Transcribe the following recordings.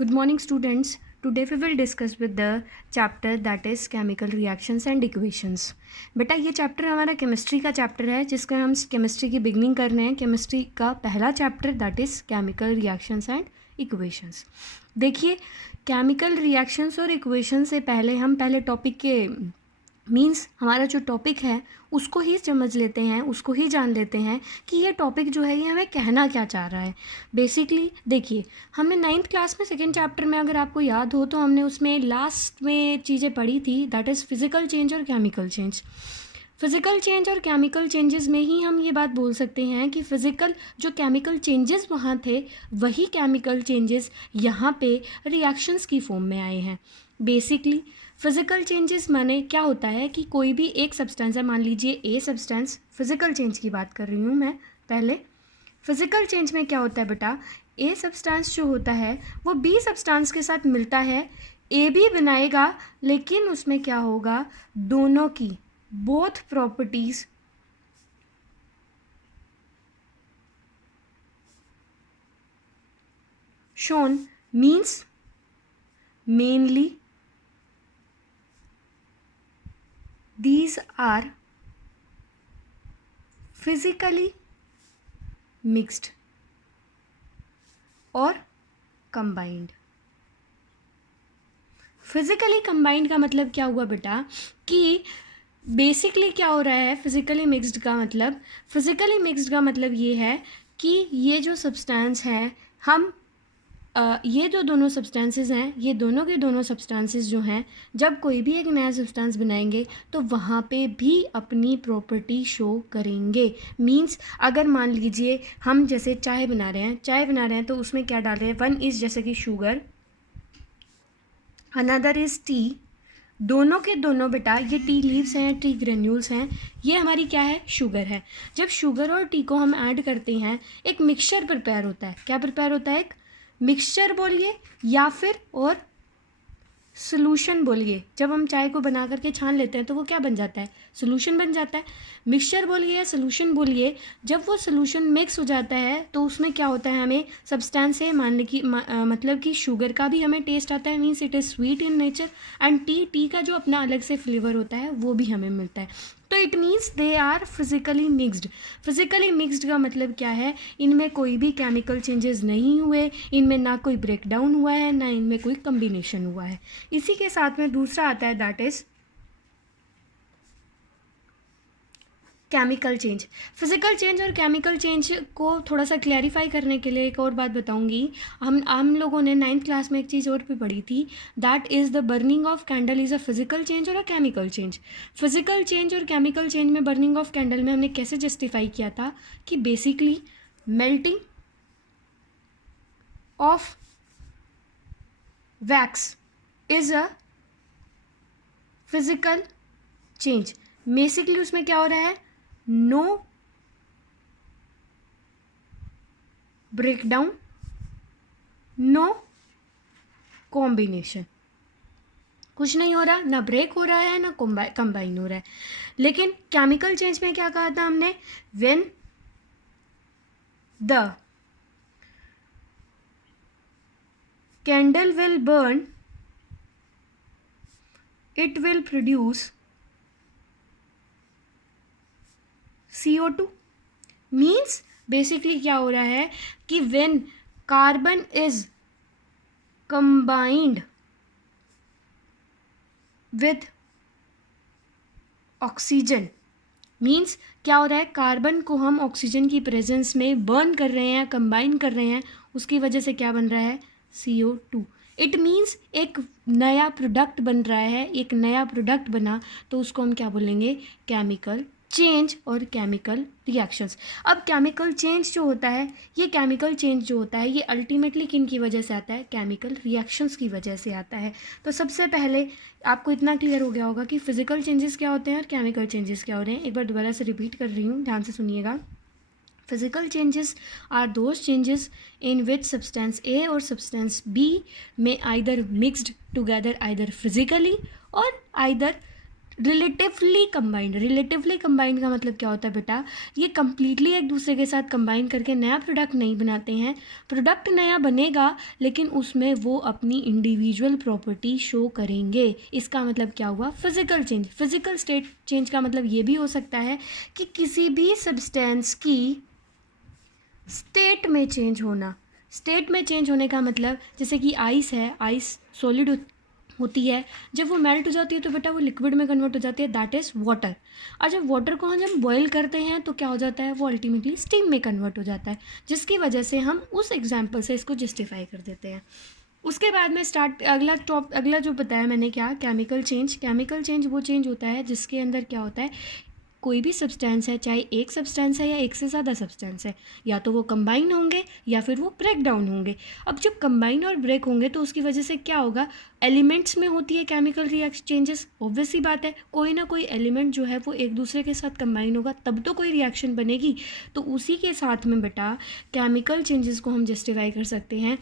Good morning, students. Today we will discuss with the chapter that is chemical reactions and equations. बेटा ये chapter हमारा chemistry का chapter है जिसका हम केमिस्ट्री की बिगनिंग कर रहे हैं. केमिस्ट्री का पहला chapter that is chemical reactions and equations. देखिए, केमिकल रिएक्शंस और इक्वेशन से पहले हम पहले टॉपिक के मीन्स हमारा जो टॉपिक है उसको ही समझ लेते हैं, उसको ही जान लेते हैं कि ये टॉपिक जो है ये हमें कहना क्या चाह रहा है. बेसिकली देखिए, हमने 9th क्लास में सेकेंड चैप्टर में, अगर आपको याद हो तो हमने उसमें लास्ट में चीज़ें पढ़ी थी दैट इज़ फिज़िकल चेंज और केमिकल चेंज. फिज़िकल चेंज और केमिकल चेंजेस में ही हम ये बात बोल सकते हैं कि फ़िज़िकल जो केमिकल चेंजेस वहाँ थे वही केमिकल चेंजेस यहाँ पे रिएक्शंस की फॉर्म में आए हैं. बेसिकली फिज़िकल चेंजेस माने क्या होता है कि कोई भी एक सब्सटेंस है, मान लीजिए ए सब्सटेंस, फिज़िकल चेंज की बात कर रही हूँ मैं. पहले फिज़िकल चेंज में क्या होता है बेटा, ए सब्सटेंस जो होता है वो बी सब्सटेंस के साथ मिलता है, ए भी बनाएगा, लेकिन उसमें क्या होगा, दोनों की both properties shown means mainly these are physically mixed और combined. फिज़िकली कंबाइंड का मतलब क्या हुआ बेटा कि बेसिकली क्या हो रहा है, फिज़िकली मिक्स्ड का मतलब ये है कि ये जो सब्सटेंस है, हम ये जो दोनों सब्सटेंसेस हैं, ये दोनों के दोनों सब्सटेंसेस जो हैं, जब कोई भी एक नया सब्सटेंस बनाएंगे तो वहाँ पे भी अपनी प्रॉपर्टी शो करेंगे. मींस अगर मान लीजिए हम जैसे चाय बना रहे हैं तो उसमें क्या डाल रहे हैं, वन इज़ जैसे कि शुगर, अनदर इज़ टी. दोनों के दोनों बेटा ये टी लीव्स हैं, टी ग्रेन्यूल्स हैं, ये हमारी क्या है, शुगर है. जब शुगर और टी को हम ऐड करते हैं एक मिक्सचर प्रिपेयर होता है. क्या प्रिपेयर होता है, एक मिक्सचर बोलिए या फिर और सोल्यूशन बोलिए. जब हम चाय को बना करके छान लेते हैं तो वो क्या बन जाता है, सोल्यूशन बन जाता है. मिक्सचर बोलिए या सोल्यूशन बोलिए, जब वो सोल्यूशन मिक्स हो जाता है तो उसमें क्या होता है, हमें सब्सटेंस है मान ली कि मतलब कि शुगर का भी हमें टेस्ट आता है, means it is sweet in nature, and T का जो अपना अलग से फ्लेवर होता है वो भी हमें मिलता है. तो it means they are physically mixed. Physically mixed का मतलब क्या है, इनमें कोई भी केमिकल चेंजेस नहीं हुए, इनमें ना कोई ब्रेक डाउन हुआ है, ना इनमें कोई कम्बिनेशन हुआ है. इसी के साथ में दूसरा आता है that is chemical change. Physical change और केमिकल चेंज को थोड़ा सा क्लैरिफाई करने के लिए एक और बात बताऊंगी. हम लोगों ने 9th क्लास में एक चीज़ और भी पढ़ी थी that is the burning of candle is a physical change और a chemical change. Physical change और केमिकल चेंज में बर्निंग ऑफ कैंडल में हमने कैसे जस्टिफाई किया था कि basically melting of wax is a physical change. Basically उसमें क्या हो रहा है, नो ब्रेकडाउन, नो कॉम्बिनेशन, कुछ नहीं हो रहा, ना ब्रेक हो रहा है ना कंबाइन हो रहा है. लेकिन केमिकल चेंज में क्या कहा था हमने, when the candle will burn it will produce CO2. Means basically क्या हो रहा है कि when carbon is combined with oxygen, means क्या हो रहा है, कार्बन को हम ऑक्सीजन की प्रेजेंस में बर्न कर रहे हैं, कंबाइन कर रहे हैं, उसकी वजह से क्या बन रहा है, CO2. इट मीन्स एक नया प्रोडक्ट बन रहा है, एक नया प्रोडक्ट बना तो उसको हम क्या बोलेंगे, केमिकल चेंज और केमिकल रिएक्शंस. अब केमिकल चेंज जो होता है, ये केमिकल चेंज जो होता है ये अल्टीमेटली किन की वजह से आता है, केमिकल रिएक्शंस की वजह से आता है. तो सबसे पहले आपको इतना क्लियर हो गया होगा कि फिज़िकल चेंजेस क्या होते हैं और केमिकल चेंजेस क्या हो रहे हैं. एक बार दोबारा से रिपीट कर रही हूँ, ध्यान से सुनिएगा. Physical changes are those changes in which substance A or substance B may either mixed together either physically or either relatively combined का मतलब क्या होता है बेटा, ये कम्प्लीटली एक दूसरे के साथ कंबाइन करके नया प्रोडक्ट नहीं बनाते हैं। प्रोडक्ट नया बनेगा लेकिन उसमें वो अपनी इंडिविजुअल प्रॉपर्टी शो करेंगे। इसका मतलब क्या हुआ, physical change. Physical state change का मतलब ये भी हो सकता है कि किसी भी सब्सटेंस की स्टेट में चेंज होना। स्टेट में चेंज होने का मतलब जैसे कि आइस है, आइस सॉलिड होती है, जब वो मेल्ट हो जाती है तो बेटा वो लिक्विड में कन्वर्ट हो जाती है, दैट इज़ वाटर। और जब वाटर को हम जब बॉयल करते हैं तो क्या हो जाता है, वो अल्टीमेटली स्टीम में कन्वर्ट हो जाता है, जिसकी वजह से हम उस एग्जाम्पल से इसको जस्टिफाई कर देते हैं। उसके बाद में अगला जो बताया मैंने क्या, केमिकल चेंज। केमिकल चेंज वो चेंज होता है जिसके अंदर क्या होता है, कोई भी सब्सटेंस है, चाहे एक सब्सटेंस है या एक से ज़्यादा सब्सटेंस है, या तो वो कंबाइन होंगे या फिर वो ब्रेक डाउन होंगे। अब जब कंबाइन और ब्रेक होंगे तो उसकी वजह से क्या होगा, एलिमेंट्स में होती है केमिकल रिएक्शन चेंजेस। ऑब्वियस सी बात है, कोई ना कोई एलिमेंट जो है वो एक दूसरे के साथ कंबाइन होगा तब तो कोई रिएक्शन बनेगी। तो उसी के साथ में बेटा केमिकल चेंजेस को हम जस्टिफाई कर सकते हैं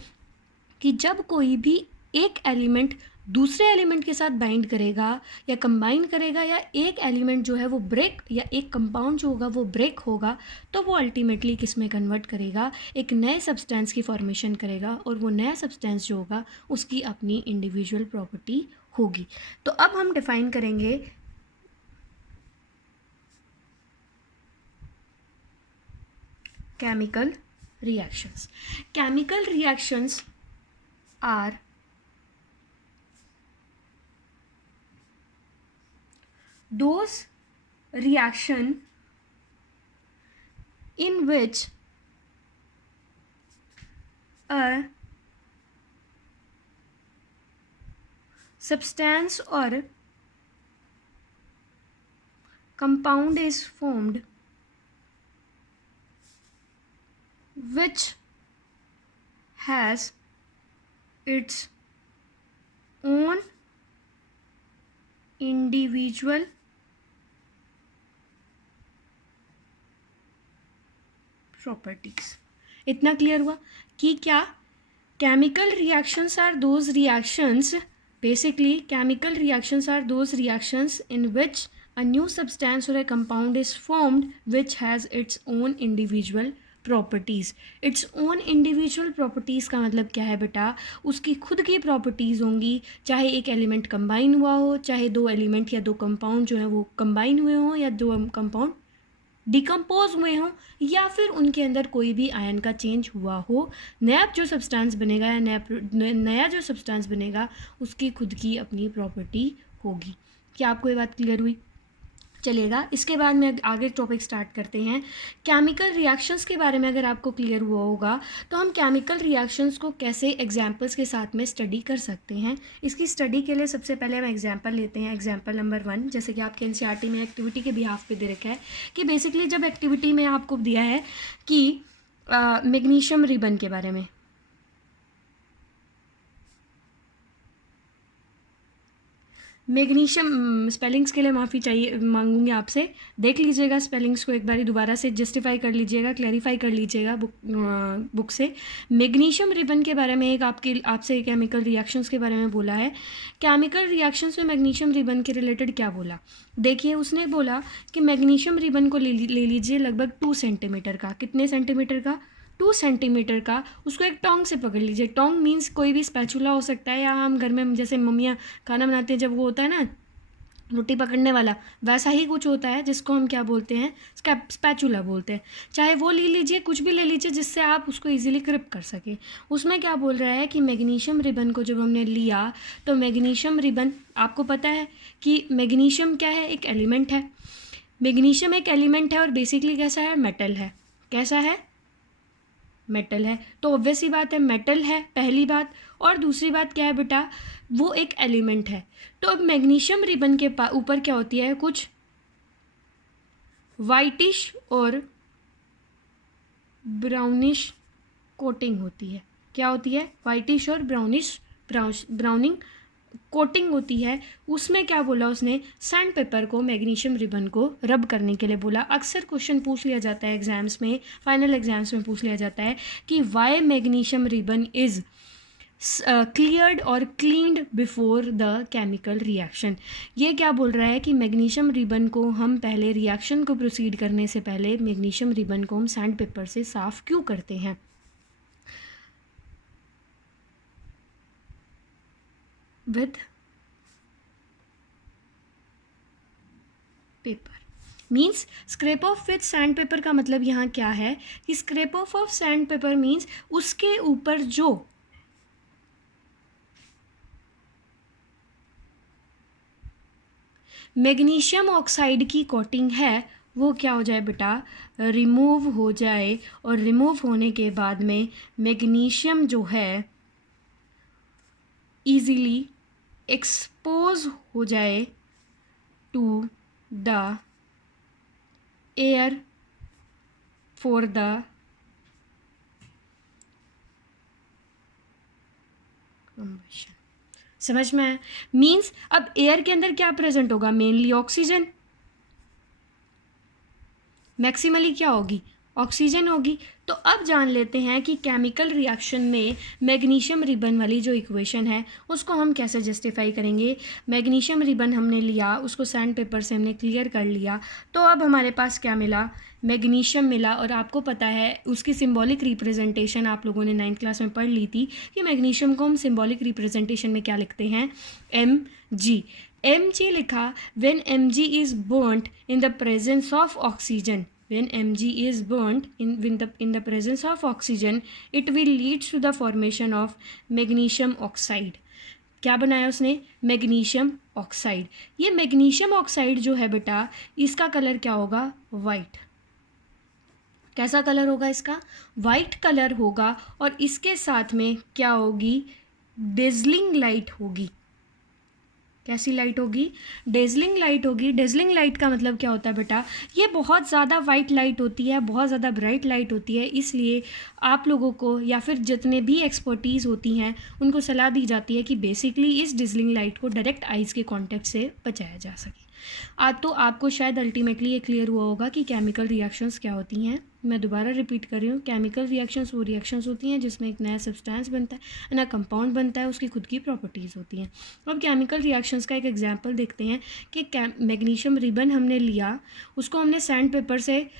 कि जब कोई भी एक एलिमेंट दूसरे एलिमेंट के साथ बाइंड करेगा या कंबाइन करेगा, या एक एलिमेंट जो है वो ब्रेक, या एक कंपाउंड जो होगा वो ब्रेक होगा, तो वो अल्टीमेटली किस में कन्वर्ट करेगा, एक नए सब्सटेंस की फॉर्मेशन करेगा, और वो नया सब्सटेंस जो होगा उसकी अपनी इंडिविजुअल प्रॉपर्टी होगी। तो अब हम डिफाइन करेंगे chemical reactions. Chemical reactions are those reaction in which a substance or compound is formed which has its own individual properties. इतना क्लियर हुआ कि क्या chemical reactions are those reactions, basically chemical reactions are those reactions in which a new substance or a compound is formed which has its own individual properties. Its own individual properties का मतलब क्या है बेटा, उसकी खुद की properties होंगी, चाहे एक एलिमेंट कंबाइन हुआ हो, चाहे दो एलिमेंट या दो कंपाउंड जो है वो कंबाइन हुए हों, या दो कंपाउंड डिकम्पोज हुए हों, या फिर उनके अंदर कोई भी आयन का चेंज हुआ हो। नया जो सब्सटेंस बनेगा या नया जो सब्सटेंस बनेगा उसकी खुद की अपनी प्रॉपर्टी होगी। क्या आपको ये बात क्लियर हुई? चलेगा, इसके बाद में आगे टॉपिक स्टार्ट करते हैं। केमिकल रिएक्शंस के बारे में अगर आपको क्लियर हुआ होगा तो हम केमिकल रिएक्शंस को कैसे एग्जांपल्स के साथ में स्टडी कर सकते हैं। इसकी स्टडी के लिए सबसे पहले हम एग्जांपल लेते हैं। एग्जांपल नंबर 1, जैसे कि आपके एनसीईआरटी में एक्टिविटी के बिहाफ पे दे रखा है कि बेसिकली जब एक्टिविटी में आपको दिया है कि मैग्नीशियम रिबन के बारे में, मैग्नीशियम, स्पेलिंग्स के लिए माफ़ी चाहिए मांगूंगी आपसे, देख लीजिएगा स्पेलिंग्स को एक बारी दोबारा से जस्टिफाई कर लीजिएगा, क्लैरिफाई कर लीजिएगा बुक से। मैग्नीशियम रिबन के बारे में एक आपसे केमिकल रिएक्शंस के बारे में बोला है। केमिकल रिएक्शंस में मैग्नीशियम रिबन के रिलेटेड क्या बोला, देखिए उसने बोला कि मैग्नीशियम रिबन को ले लीजिए लगभग 2 सेंटीमीटर का। कितने सेंटीमीटर का? 2 सेंटीमीटर का। उसको एक टोंग से पकड़ लीजिए। टोंग मीन्स कोई भी स्पैचुला हो सकता है, या हम घर में जैसे मम्मियाँ खाना बनाते हैं जब वो होता है ना रोटी पकड़ने वाला, वैसा ही कुछ होता है जिसको हम क्या बोलते हैं, स्पैचुला बोलते हैं। चाहे वो ले लीजिए, कुछ भी ले लीजिए जिससे आप उसको ईजिली ग्रिप कर सकें। उसमें क्या बोल रहा है कि मैग्नीशियम रिबन को जब हमने लिया तो मैग्नीशियम रिबन, आपको पता है कि मैग्नीशियम क्या है, एक एलिमेंट है। मैग्नीशियम एक एलिमेंट है और बेसिकली कैसा है, मेटल है। कैसा है? मेटल है। तो ऑब्वियस ही बात है मेटल है, पहली बात। और दूसरी बात क्या है बेटा, वो एक एलिमेंट है। तो अब मैग्नीशियम रिबन के ऊपर क्या होती है, कुछ वाइटिश और ब्राउनिश कोटिंग होती है। क्या होती है? वाइटिश और ब्राउनिंग कोटिंग होती है। उसमें क्या बोला उसने, सैंड पेपर को मैग्नीशियम रिबन को रब करने के लिए बोला। अक्सर क्वेश्चन पूछ लिया जाता है एग्जाम्स में, फाइनल एग्जाम्स में पूछ लिया जाता है कि why magnesium ribbon is cleared और cleaned before the chemical reaction. ये क्या बोल रहा है कि मैग्नीशियम रिबन को हम पहले रिएक्शन को प्रोसीड करने से पहले मैग्नीशियम रिबन को हम सैंड पेपर से साफ़ क्यों करते हैं। With paper means scrap of with sand paper का मतलब यहाँ क्या है कि scrap of sand paper means उसके ऊपर जो मैग्नीशियम ऑक्साइड की कोटिंग है वो क्या हो जाए बेटा, रिमूव हो जाए। और रिमूव होने के बाद में मैग्नीशियम जो है ईजीली एक्सपोज हो जाए to the air for the combustion. समझ में आया? मीन्स अब एयर के अंदर क्या प्रेजेंट होगा, मेनली ऑक्सीजन, मैक्सिमली क्या होगी, ऑक्सीजन होगी। तो अब जान लेते हैं कि केमिकल रिएक्शन में मैग्नीशियम रिबन वाली जो इक्वेशन है उसको हम कैसे जस्टिफाई करेंगे। मैग्नीशियम रिबन हमने लिया, उसको सैंड पेपर से हमने क्लियर कर लिया, तो अब हमारे पास क्या मिला, मैग्नीशियम मिला। और आपको पता है उसकी सिंबॉलिक रिप्रेजेंटेशन आप लोगों ने 9th क्लास में पढ़ ली थी कि मैग्नीशियम को हम सिंबॉलिक रिप्रेजेंटेशन में क्या लिखते हैं, Mg। Mg लिखा when Mg is burned in the presence of oxygen, when Mg is burnt in the presence of oxygen, it will leads to the formation of magnesium oxide। क्या बनाया उसने, magnesium oxide. ये magnesium oxide जो है बेटा इसका colour क्या होगा, वाइट। कैसा कलर होगा इसका, वाइट कलर होगा। और इसके साथ में क्या होगी, डेजलिंग लाइट होगी। कैसी लाइट होगी, डेजलिंग लाइट होगी। डेजलिंग लाइट का मतलब क्या होता है बेटा, ये बहुत ज़्यादा वाइट लाइट होती है, बहुत ज़्यादा ब्राइट लाइट होती है। इसलिए आप लोगों को या फिर जितने भी एक्सपर्टीज़ होती हैं उनको सलाह दी जाती है कि बेसिकली इस डेजलिंग लाइट को डायरेक्ट आइज़ के कॉन्टेक्ट से बचाया जा सके। तो आपको शायद अल्टीमेटली ये क्लियर हुआ होगा कि केमिकल रिएक्शंस क्या होती हैं। मैं दोबारा रिपीट कर रही हूँ, केमिकल रिएक्शंस वो रिएक्शंस होती हैं जिसमें एक नया सब्सटेंस बनता है, नया कंपाउंड बनता है, उसकी खुद की प्रॉपर्टीज़ होती हैं। अब केमिकल रिएक्शंस का एक एग्जांपल देखते हैं कि मैग्नीशियम रिबन हमने लिया, उसको हमने सैंड पेपर से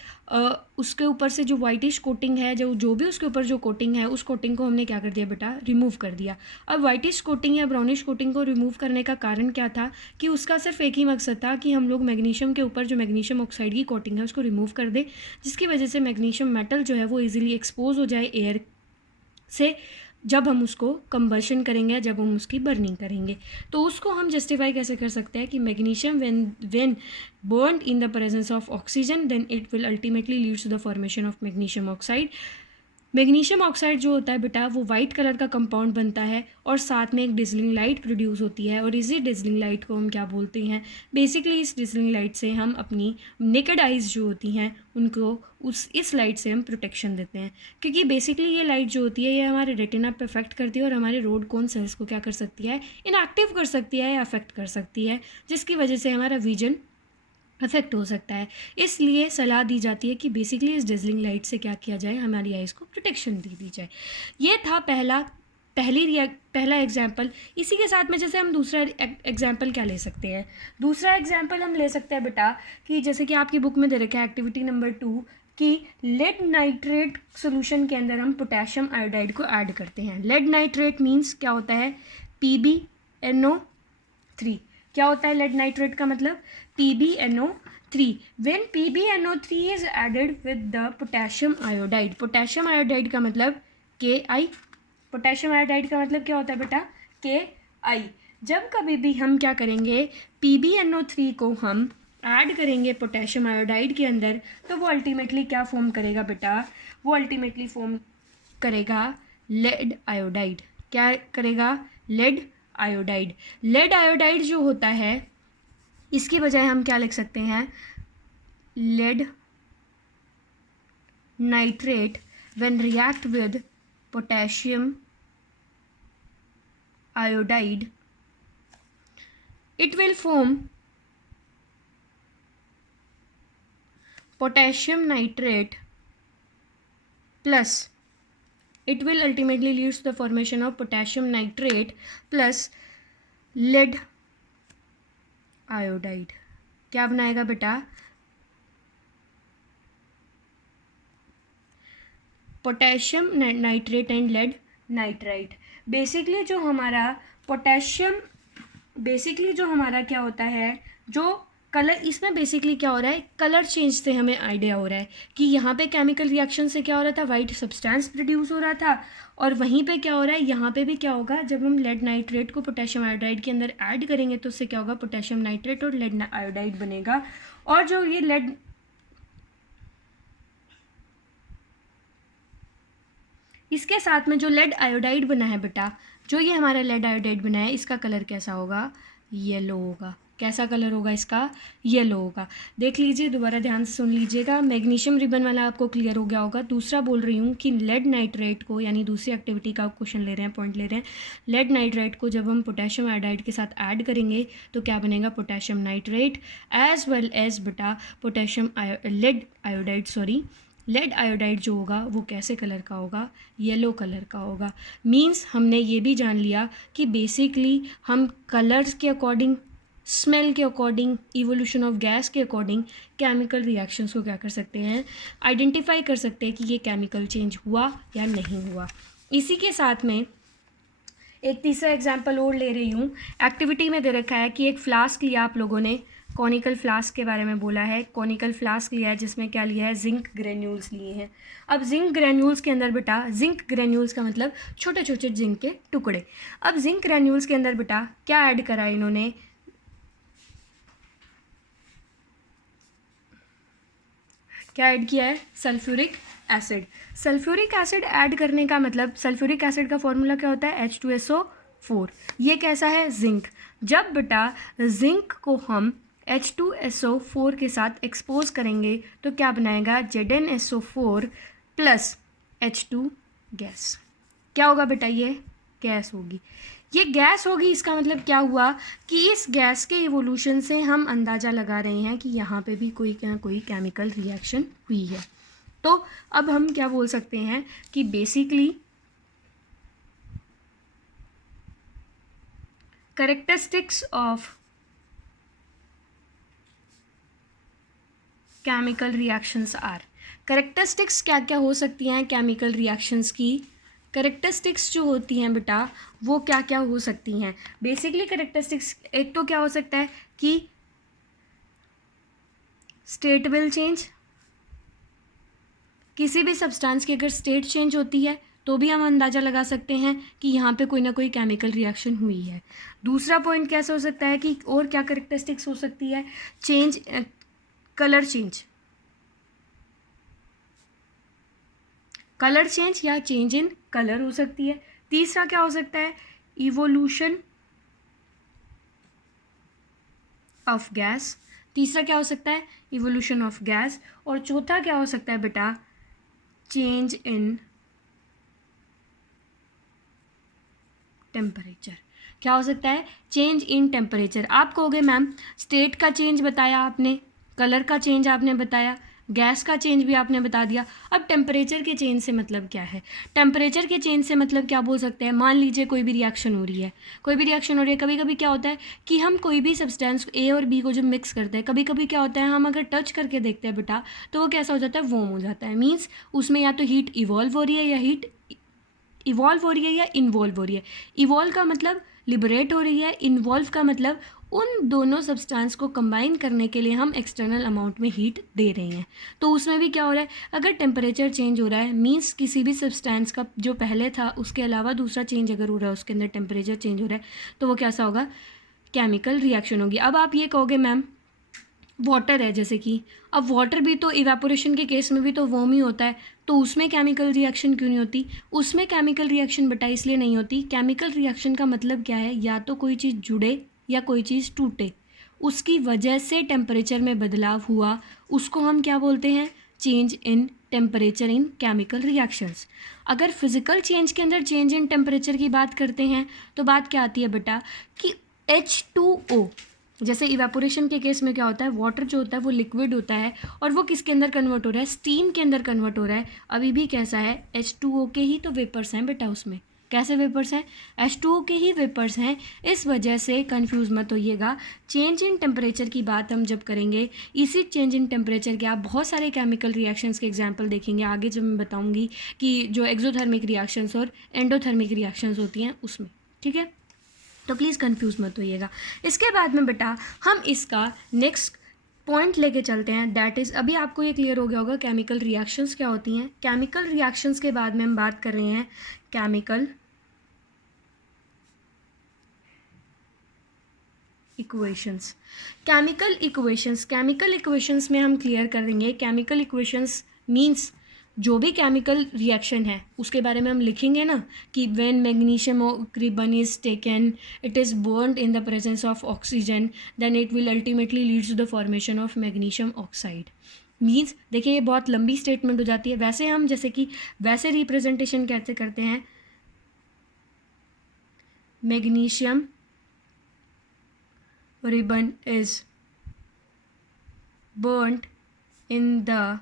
उसके ऊपर से जो वाइटिश कोटिंग है, जो भी उसके ऊपर जो कोटिंग है, उस कोटिंग को हमने क्या कर दिया बेटा, रिमूव कर दिया। अब वाइटिश कोटिंग या ब्राउनिश कोटिंग को रिमूव करने का कारण क्या था कि उसका सिर्फ एक ही मकसद था कि हम लोग मैग्नीशियम के ऊपर जो मैग्नीशियम ऑक्साइड की कोटिंग है उसको रिमूव कर दे, जिसकी वजह से मैग्नीशियम मेटल जो है वो ईजिली एक्सपोज हो जाए एयर से जब हम उसको कंबशन करेंगे, जब हम उसकी बर्निंग करेंगे। तो उसको हम जस्टिफाई कैसे कर सकते हैं कि magnesium when burned in the presence of oxygen then it will ultimately leads to the formation of magnesium oxide। Magnesium oxide जो होता है बेटा वो वाइट कलर का कंपाउंड बनता है और साथ में एक डिजलिंग लाइट प्रोड्यूस होती है। और इसी डिजलिंग लाइट को हम क्या बोलते हैं, बेसिकली इस डिजलिंग लाइट से हम अपनी नेकेड आइज़ जो होती हैं उनको इस लाइट से हम प्रोटेक्शन देते हैं, क्योंकि बेसिकली ये लाइट जो होती है ये हमारे रेटिना पे अफेक्ट करती है और हमारे रोड कोन सेल्स को क्या कर सकती है, इनएक्टिव कर सकती है या अफेक्ट कर सकती है, जिसकी वजह से हमारा विजन अफेक्ट हो सकता है। इसलिए सलाह दी जाती है कि बेसिकली इस डेजलिंग लाइट से क्या किया जाए, हमारी आइज़ को प्रोटेक्शन दी जाए। ये था पहला एग्जाम्पल। इसी के साथ में जैसे हम दूसरा एग्जाम्पल क्या ले सकते हैं, दूसरा एग्जाम्पल हम ले सकते हैं बेटा कि जैसे कि आपकी बुक में दे रखा है एक्टिविटी नंबर 2 कि लेड नाइट्रेट सोल्यूशन के अंदर हम पोटेशियम आयोडाइड को ऐड करते हैं। लेड नाइट्रेट मीन्स क्या होता है, PbNO3। क्या होता है लेड नाइट्रेट का मतलब, PbNO3। When PbNO3 is added with the potassium iodide, potassium iodide का मतलब Ki। पोटेशियम आयोडाइड का मतलब क्या होता है बेटा, Ki। जब कभी भी हम क्या करेंगे, PbNO3 को हम ऐड करेंगे पोटेशियम आयोडाइड के अंदर, तो वो अल्टीमेटली क्या फॉर्म करेगा बेटा, वो अल्टीमेटली फॉर्म करेगा लेड आयोडाइड। क्या करेगा, लेड आयोडाइड। लेड आयोडाइड जो होता है इसकी बजाय हम क्या लिख सकते हैं, lead nitrate when react with potassium iodide it will form potassium nitrate plus it will ultimately leads to the formation of potassium nitrate plus lead iodide. क्या बनाएगा बेटा? Potassium nitrate and lead nitrite. Basically जो हमारा potassium, basically जो हमारा क्या होता है, जो कलर, इसमें बेसिकली क्या हो रहा है, कलर चेंज से हमें आइडिया हो रहा है कि यहाँ पे केमिकल रिएक्शन से क्या हो रहा था, वाइट सब्सटेंस प्रोड्यूस हो रहा था, और वहीं पे क्या हो रहा है, यहाँ पे भी क्या होगा, जब हम लेड नाइट्रेट को पोटेशियम आयोडाइड के अंदर ऐड करेंगे तो उससे क्या होगा, पोटेशियम नाइट्रेट और लेड आयोडाइड बनेगा। और जो ये लेड, इसके साथ में जो लेड आयोडाइड बना है बेटा, जो ये हमारा लेड आयोडाइड बना है, इसका कलर कैसा होगा, येलो होगा। कैसा कलर होगा इसका, येलो होगा। देख लीजिए, दोबारा ध्यान से सुन लीजिएगा, मैग्नीशियम रिबन वाला आपको क्लियर हो गया होगा। दूसरा बोल रही हूँ कि लेड नाइट्रेट को, यानी दूसरी एक्टिविटी का क्वेश्चन ले रहे हैं, पॉइंट ले रहे हैं, लेड नाइट्रेट को जब हम पोटेशियम आयोडाइड के साथ ऐड करेंगे तो क्या बनेगा, potassium nitrate as well as बेटा potassium lead iodide, sorry lead iodide जो होगा वो कैसे कलर का होगा, येलो कलर का होगा। मींस हमने ये भी जान लिया कि बेसिकली हम कलर्स के अकॉर्डिंग, स्मेल के अकॉर्डिंग, इवोल्यूशन ऑफ गैस के अकॉर्डिंग केमिकल रिएक्शंस को क्या कर सकते हैं, आइडेंटिफाई कर सकते हैं कि ये केमिकल चेंज हुआ या नहीं हुआ। इसी के साथ में एक तीसरा एग्जांपल और ले रही हूँ। एक्टिविटी में दे रखा है कि एक फ्लास्क लिया आप लोगों ने, कॉनिकल फ्लास्क के बारे में बोला है, कॉनिकल फ्लास्क लिया है जिसमें क्या लिया है, जिंक ग्रेन्यूल्स लिए हैं। अब जिंक ग्रेन्यूल्स के अंदर बेटा, जिंक ग्रेन्यूल्स का मतलब छोटे छोटे जिंक के टुकड़े। अब जिंक ग्रेन्यूल्स के अंदर बेटा क्या ऐड करा है इन्होंने, क्या ऐड किया है, sulphuric acid. Sulphuric acid add करने का मतलब, सल्फ्यूरिक एसिड का फॉर्मूला क्या होता है, H2SO4। ये कैसा है, जिंक। जब बेटा जिंक को हम H2SO4 के साथ एक्सपोज करेंगे तो क्या बनाएगा, ZnSO4 प्लस H2 गैस। क्या होगा बेटा, ये गैस होगी। ये गैस होगी, इसका मतलब क्या हुआ कि इस गैस के इवोल्यूशन से हम अंदाज़ा लगा रहे हैं कि यहाँ पे भी कोई ना कोई केमिकल रिएक्शन हुई है। तो अब हम क्या बोल सकते हैं कि basically characteristics of chemical reactions are, characteristics क्या क्या हो सकती हैं केमिकल रिएक्शंस की, कैरेक्टरिस्टिक्स जो होती हैं बेटा वो क्या क्या हो सकती हैं। बेसिकली कैरेक्टरिस्टिक्स एक तो क्या हो सकता है कि स्टेट विल चेंज, किसी भी सब्सटेंस की अगर स्टेट चेंज होती है तो भी हम अंदाज़ा लगा सकते हैं कि यहाँ पे कोई ना कोई केमिकल रिएक्शन हुई है। दूसरा पॉइंट कैसे हो सकता है कि और क्या कैरेक्टरिस्टिक्स हो सकती है, change, colour change, colour change या चेंज इन कलर हो सकती है। तीसरा क्या हो सकता है, इवोल्यूशन ऑफ गैस, तीसरा क्या हो सकता है, इवोल्यूशन ऑफ गैस। और चौथा क्या हो सकता है बेटा, चेंज इन टेम्परेचर। क्या हो सकता है, चेंज इन टेम्परेचर। आप कहोगे मैम स्टेट का चेंज बताया आपने, कलर का चेंज आपने बताया, गैस का चेंज भी आपने बता दिया, अब टेम्परेचर के चेंज से मतलब क्या है। टेम्परेचर के चेंज से मतलब क्या बोल सकते हैं, मान लीजिए कोई भी रिएक्शन हो रही है, कोई भी रिएक्शन हो रही है, कभी कभी क्या होता है कि हम कोई भी सब्सटेंस ए और बी को जब मिक्स करते हैं, कभी कभी क्या होता है हम अगर टच करके देखते हैं बेटा तो वो कैसा हो जाता है, वार्म हो जाता है। मीन्स उसमें या तो हीट इवॉल्व हो रही है या हीट इवॉल्व हो रही है या इन्वॉल्व हो रही है। इवॉल्व का मतलब लिबरेट हो रही है, इन्वॉल्व का मतलब उन दोनों सब्सटेंस को कंबाइन करने के लिए हम एक्सटर्नल अमाउंट में हीट दे रहे हैं। तो उसमें भी क्या हो रहा है, अगर टेम्परेचर चेंज हो रहा है मीन्स किसी भी सब्सटेंस का जो पहले था उसके अलावा दूसरा चेंज अगर हो रहा है, उसके अंदर टेम्परेचर चेंज हो रहा है तो वो कैसा होगा, केमिकल रिएक्शन होगी। अब आप ये कहोगे मैम वाटर है जैसे कि, अब वाटर भी तो इवेपोरेशन के केस में भी तो वार्म ही होता है, तो उसमें केमिकल रिएक्शन क्यों नहीं होती। उसमें केमिकल रिएक्शन बेटा इसलिए नहीं होती, केमिकल रिएक्शन का मतलब क्या है, या तो कोई चीज़ जुड़े या कोई चीज़ टूटे, उसकी वजह से टेम्परेचर में बदलाव हुआ, उसको हम क्या बोलते हैं, change in temperature in chemical reactions. अगर फिजिकल चेंज के अंदर चेंज इन टेम्परेचर की बात करते हैं तो बात क्या आती है बेटा कि H2O, जैसे इवेपोरेशन के केस में क्या होता है, वाटर जो होता है वो लिक्विड होता है और वो किसके अंदर कन्वर्ट हो रहा है, स्टीम के अंदर कन्वर्ट हो रहा है। अभी भी कैसा है, H2O के ही तो वेपर्स हैं बेटा, उसमें कैसे वेपर्स हैं, H2O के ही वेपर्स हैं। इस वजह से कंफ्यूज मत होइएगा। चेंज इन टेम्परेचर की बात हम जब करेंगे, इसी चेंज इन टेम्परेचर के आप बहुत सारे केमिकल रिएक्शंस के एग्जांपल देखेंगे आगे जब मैं बताऊंगी कि जो एक्सोथर्मिक रिएक्शंस और एंडोथर्मिक रिएक्शंस होती हैं उसमें, ठीक है। तो प्लीज़ कंफ्यूज मत होइएगा। इसके बाद में बेटा हम इसका नेक्स्ट पॉइंट लेके चलते हैं, दैट इज़, अभी आपको ये क्लियर हो गया होगा केमिकल रिएक्शंस क्या होती हैं। केमिकल रिएक्शंस के बाद में हम बात कर रहे हैं केमिकल इक्वेशंस। केमिकल इक्वेशंस में हम क्लियर कर देंगे, केमिकल इक्वेशंस मीन्स जो भी केमिकल रिएक्शन है उसके बारे में हम लिखेंगे ना कि when magnesium ribbon is taken it is burned in the presence of oxygen then it will ultimately leads to the formation of magnesium oxide. Means देखिए ये बहुत लंबी स्टेटमेंट हो जाती है, वैसे हम जैसे कि वैसे रिप्रेजेंटेशन कैसे करते हैं, magnesium ribbon is burnt in the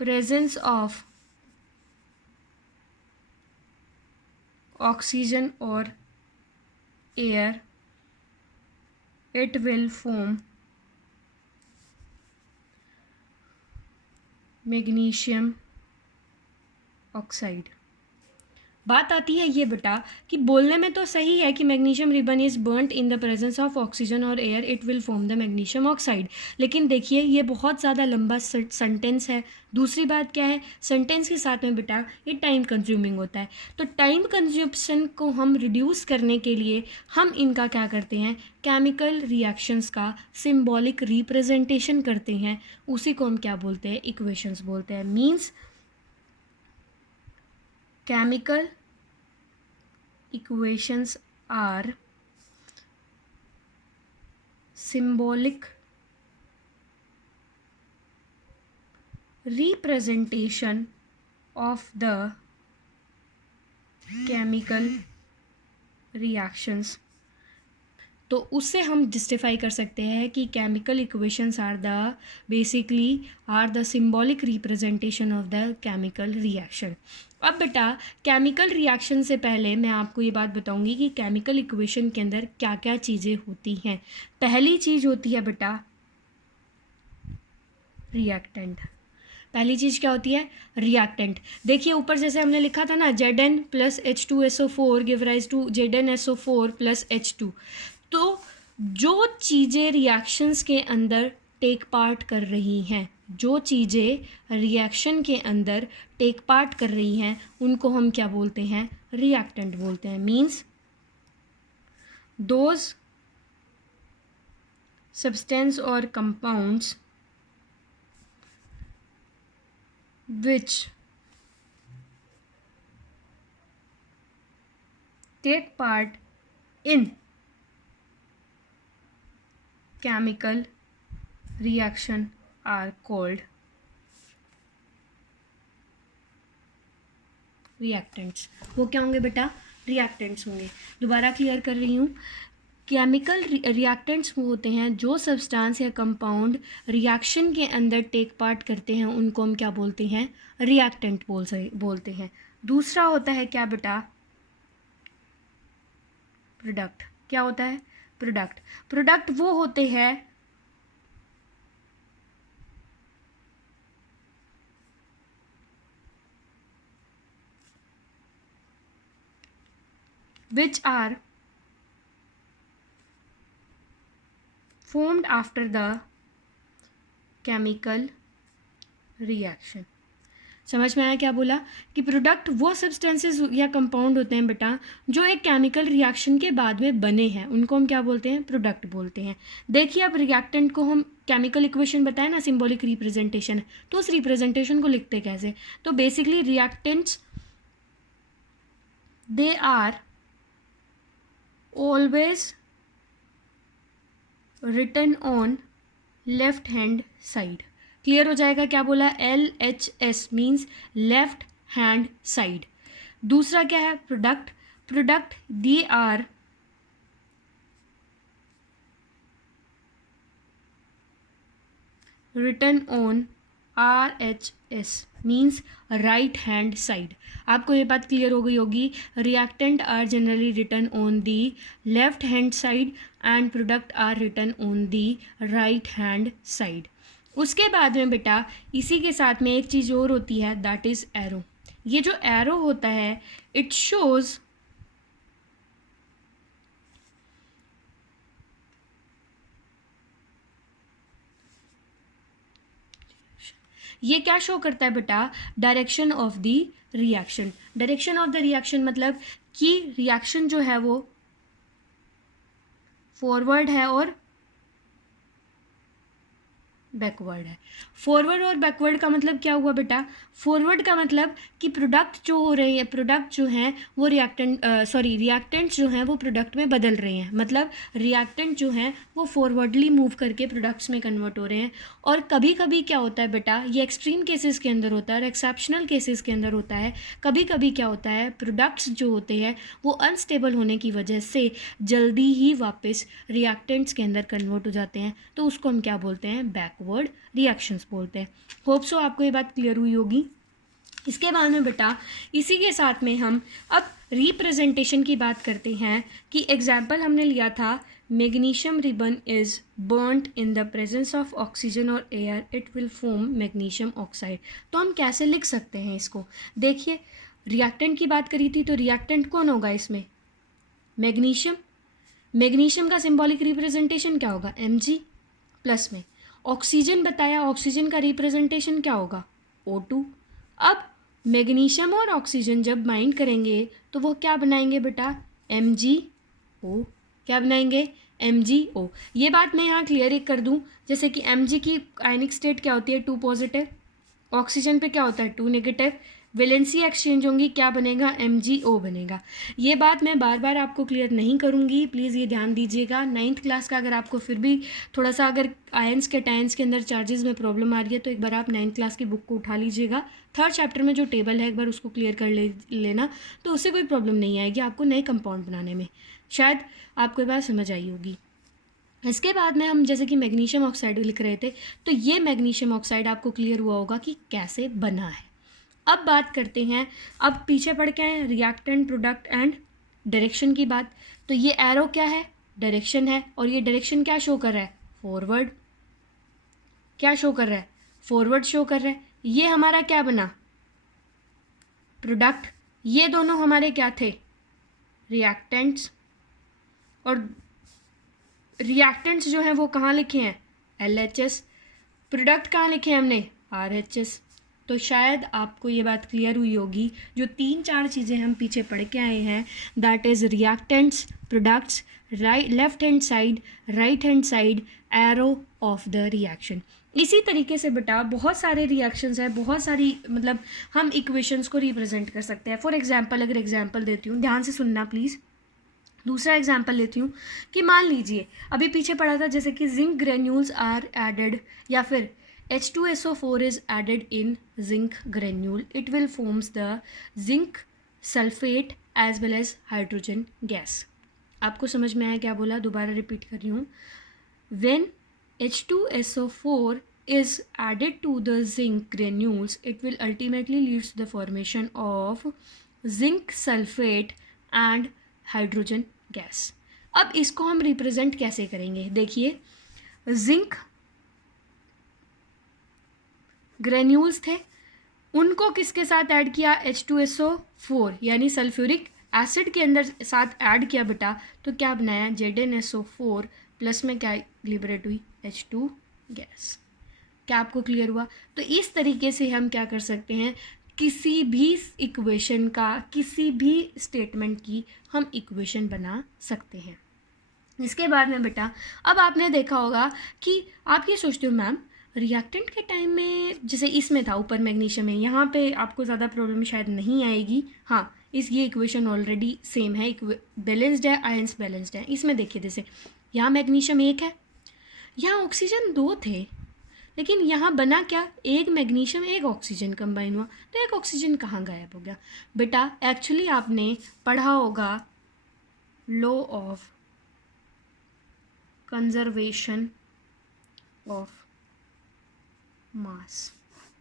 presence of oxygen or air, it will form magnesium oxide। बात आती है ये बेटा कि बोलने में तो सही है कि magnesium ribbon is burnt in the presence of oxygen और air it will form the magnesium oxide, लेकिन देखिए ये बहुत ज़्यादा लंबा सेंटेंस है। दूसरी बात क्या है, सेंटेंस के साथ में बेटा ये टाइम कंज्यूमिंग होता है, तो टाइम कंज्यूप्शन को हम रिड्यूस करने के लिए हम इनका क्या करते हैं, केमिकल रिएक्शंस का सिम्बॉलिक रिप्रेजेंटेशन करते हैं, उसी को हम क्या बोलते हैं, इक्वेशंस बोलते हैं। Means chemical equations are symbolic representation of the chemical reactions। तो उससे हम जस्टिफाई कर सकते हैं कि chemical equations are the symbolic representation of the chemical reaction. अब बेटा केमिकल रिएक्शन से पहले मैं आपको ये बात बताऊंगी कि केमिकल इक्वेशन के अंदर क्या क्या चीज़ें होती हैं। पहली चीज़ होती है बेटा रिएक्टेंट। पहली चीज़ क्या होती है, रिएक्टेंट। देखिए ऊपर जैसे हमने लिखा था ना, Zn plus H2SO4 give rise to ZnSO4 plus H2। तो जो चीज़ें रिएक्शंस के अंदर टेक पार्ट कर रही हैं, जो चीज़ें रिएक्शन के अंदर टेक पार्ट कर रही हैं उनको हम क्या बोलते हैं, रिएक्टेंट बोलते हैं। मीन्स दोज सब्सटेंस और compounds which take part in chemical reaction are called reactants। वो क्या होंगे बेटा, reactants होंगे। दोबारा क्लियर कर रही हूँ, केमिकल रिएक्टेंट्स वो होते हैं जो सब्सटेंस या कंपाउंड रिएक्शन के अंदर टेक पार्ट करते हैं, उनको हम क्या बोलते हैं, रिएक्टेंट बोलते हैं। दूसरा होता है क्या बेटा, प्रोडक्ट। क्या होता है, प्रोडक्ट। प्रोडक्ट वो होते हैं which are formed after the chemical reaction। समझ में आया क्या बोला, कि प्रोडक्ट वो सब्सटेंसेस या कंपाउंड होते हैं बेटा जो एक केमिकल रिएक्शन के बाद में बने हैं, उनको हम क्या बोलते हैं, प्रोडक्ट बोलते हैं। देखिए अब रिएक्टेंट को हम केमिकल इक्वेशन बताए ना, सिंबॉलिक रिप्रेजेंटेशन, तो उस रिप्रेजेंटेशन को लिखते कैसे, तो basically reactants they are always written on left hand side. Clear हो जाएगा क्या बोला, LHS means left hand side. दूसरा क्या है, product. Product they are written on RHS means right hand side. आपको ये बात क्लियर हो गई होगी। Reactant are generally written on the left hand side and product are written on the right hand side. उसके बाद में बेटा इसी के साथ में एक चीज़ और होती है, दैट इज़ एरो। ये जो एरो होता है इट शोज़ ये क्या शो करता है बेटा, direction of the reaction. Direction of the reaction मतलब कि रिएक्शन जो है वो फॉरवर्ड है और बैकवर्ड है। फॉरवर्ड और बैकवर्ड का मतलब क्या हुआ बेटा, फॉरवर्ड का मतलब कि प्रोडक्ट जो हो रहे हैं, प्रोडक्ट जो हैं वो रिएक्टेंट जो हैं वो प्रोडक्ट में बदल रहे हैं। मतलब रिएक्टेंट जो हैं वो फॉरवर्डली मूव करके प्रोडक्ट्स में कन्वर्ट हो रहे हैं। और कभी कभी क्या होता है बेटा, ये एक्सट्रीम केसेस के अंदर होता है और एक्सेप्शनल केसेस के अंदर होता है। कभी कभी क्या होता है, प्रोडक्ट्स जो होते हैं वो अनस्टेबल होने की वजह से जल्दी ही वापस रिएक्टेंट्स के अंदर कन्वर्ट हो जाते हैं, तो उसको हम क्या बोलते हैं, बैकवर्ड रिएक्शंस बोलते हैं। होप सो आपको ये बात क्लियर हुई होगी। इसके बाद में बेटा इसी के साथ में हम अब रिप्रेजेंटेशन की बात करते हैं कि एग्जाम्पल हमने लिया था, magnesium ribbon is burned in the presence of oxygen और air, it will form magnesium oxide. तो हम कैसे लिख सकते हैं इसको, देखिए रिएक्टेंट की बात करी थी तो रिएक्टेंट कौन होगा इसमें, मैग्नीशियम। मैग्नीशियम का सिंबॉलिक रिप्रेजेंटेशन क्या होगा, Mg प्लस में ऑक्सीजन बताया, ऑक्सीजन का रिप्रेजेंटेशन क्या होगा, O2। अब मैग्नीशियम और ऑक्सीजन जब बाइंड करेंगे तो वो क्या बनाएंगे बेटा, MgO। क्या बनाएंगे, MgO। ये बात मैं यहाँ क्लियर एक कर दूँ, जैसे कि Mg की आयनिक स्टेट क्या होती है, 2 पॉजिटिव, ऑक्सीजन पे क्या होता है 2 नेगेटिव, वैलेंसी एक्सचेंज होंगी, क्या बनेगा, MgO बनेगा। ये बात मैं बार बार आपको क्लियर नहीं करूँगी, प्लीज़ ये ध्यान दीजिएगा। 9th क्लास का अगर आपको फिर भी थोड़ा सा अगर आयंस के टाइंस के अंदर चार्जेस में प्रॉब्लम आ रही है तो एक बार आप 9th क्लास की बुक को उठा लीजिएगा। 3rd चैप्टर में जो टेबल है एक बार उसको क्लियर कर लेना, तो उससे कोई प्रॉब्लम नहीं आएगी आपको नए कंपाउंड बनाने में। शायद आपको ये बात समझ आई होगी। इसके बाद में हम जैसे कि मैग्नीशियम ऑक्साइड लिख रहे थे, तो ये मैग्नीशियम ऑक्साइड आपको क्लियर हुआ होगा कि कैसे बना है। अब बात करते हैं, अब पीछे पढ़ के आए रिएक्टेंट, प्रोडक्ट एंड डायरेक्शन की बात। तो ये एरो क्या है, डायरेक्शन है, और ये डायरेक्शन क्या शो कर रहा है, फॉरवर्ड। क्या शो कर रहा है, फॉरवर्ड शो कर रहा है। ये हमारा क्या बना, प्रोडक्ट। ये दोनों हमारे क्या थे, रिएक्टेंट्स। और रिएक्टेंट्स जो हैं वो कहाँ लिखे हैं, LHS। प्रोडक्ट कहाँ लिखे हैं हमने, RHS। तो शायद आपको ये बात क्लियर हुई होगी, जो 3-4 चीज़ें हम पीछे पढ़ के आए हैं, that is reactants, products, left hand side, right hand side, arrow of the reaction. इसी तरीके से बेटा बहुत सारे रिएक्शंस हैं, बहुत सारी मतलब हम इक्वेशंस को रिप्रेजेंट कर सकते हैं। फॉर एग्जांपल अगर एग्जांपल देती हूँ, ध्यान से सुनना प्लीज़। दूसरा एग्जाम्पल लेती हूँ कि मान लीजिए अभी पीछे पढ़ा था जैसे कि जिंक ग्रेन्यूल्स आर एडेड, या फिर H2SO4 is added in zinc granule, it will forms the zinc sulfate as well as hydrogen gas। आपको समझ में आया क्या बोला, दोबारा रिपीट कर रही हूँ। When H2SO4 is added to the zinc granules, it will ultimately leads to the formation of zinc sulfate and hydrogen gas। अब इसको हम रिप्रेजेंट कैसे करेंगे, देखिए जिंक ग्रेन्यूल्स थे, उनको किसके साथ ऐड किया, H2SO4 यानी सल्फ्यूरिक एसिड के अंदर साथ ऐड किया बेटा, तो क्या बनाया, ZnSO4 प्लस में क्या लिबरेट हुई, H2 गैस। क्या आपको क्लियर हुआ। तो इस तरीके से हम क्या कर सकते हैं, किसी भी इक्वेशन का, किसी भी स्टेटमेंट की हम इक्वेशन बना सकते हैं। इसके बाद में बेटा अब आपने देखा होगा कि आप ये सोचते हो मैम रिएक्टेंट के टाइम में जैसे इसमें था ऊपर मैग्नीशियम है, यहाँ पे आपको ज़्यादा प्रॉब्लम शायद नहीं आएगी। हाँ, ये इक्वेशन ऑलरेडी सेम है, बैलेंस्ड है, आयंस बैलेंस्ड है। इसमें देखिए जैसे यहाँ मैग्नीशियम 1 है, यहाँ ऑक्सीजन 2 थे, लेकिन यहाँ बना क्या, एक मैग्नीशियम एक ऑक्सीजन कंबाइन हुआ, तो एक ऑक्सीजन कहाँ गायब हो गया बेटा। एक्चुअली आपने पढ़ा होगा लॉ ऑफ कंजर्वेशन ऑफ मास।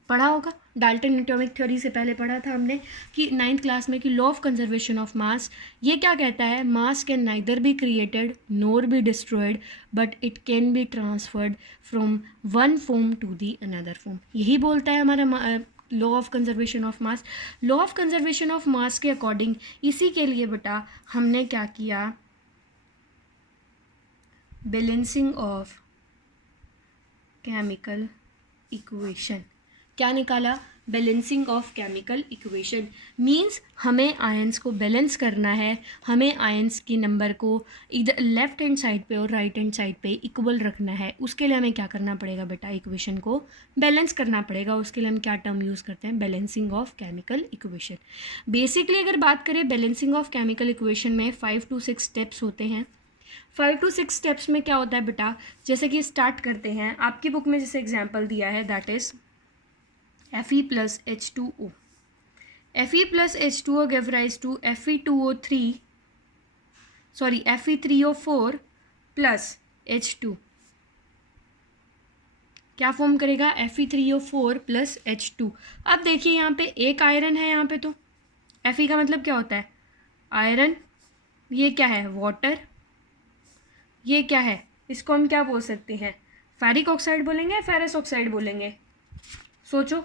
पढ़ा होगा, डाल्टन एटॉमिक थ्योरी से पहले पढ़ा था हमने कि 9th क्लास में कि law of conservation of mass ये क्या कहता है, mass can neither be created nor be destroyed but it can be transferred from one form to the another form. यही बोलता है हमारा law of conservation of mass. Law of conservation of mass के according इसी के लिए बेटा हमने क्या किया, बैलेंसिंग ऑफ केमिकल इक्वेशन। क्या निकाला, balancing of chemical equation. Means हमें आयंस को बैलेंस करना है, हमें आयंस के नंबर को इधर लेफ्ट हैंड साइड पे और राइट हैंड साइड पे इक्वल रखना है। उसके लिए हमें क्या करना पड़ेगा बेटा, इक्वेशन को बैलेंस करना पड़ेगा। उसके लिए हम क्या टर्म यूज़ करते हैं, balancing of chemical equation. Basically अगर बात करें बैलेंसिंग ऑफ केमिकल इक्वेशन में 5 to 6 स्टेप्स होते हैं। 5 to 6 स्टेप्स में क्या होता है बेटा, जैसे कि स्टार्ट करते हैं, आपकी बुक में जैसे एग्जाम्पल दिया है that is Fe plus H2O. Fe plus H2O give rise to Fe2O3, sorry Fe3O4 plus H2। क्या फॉर्म करेगा, Fe3O4 plus H2। अब देखिए यहाँ पे एक आयरन है, यहाँ पे तो Fe का मतलब क्या होता है, आयरन। ये क्या है, वाटर। ये क्या है, इसको हम क्या बोल सकते हैं, फेरिक ऑक्साइड बोलेंगे, फेरस ऑक्साइड बोलेंगे, सोचो।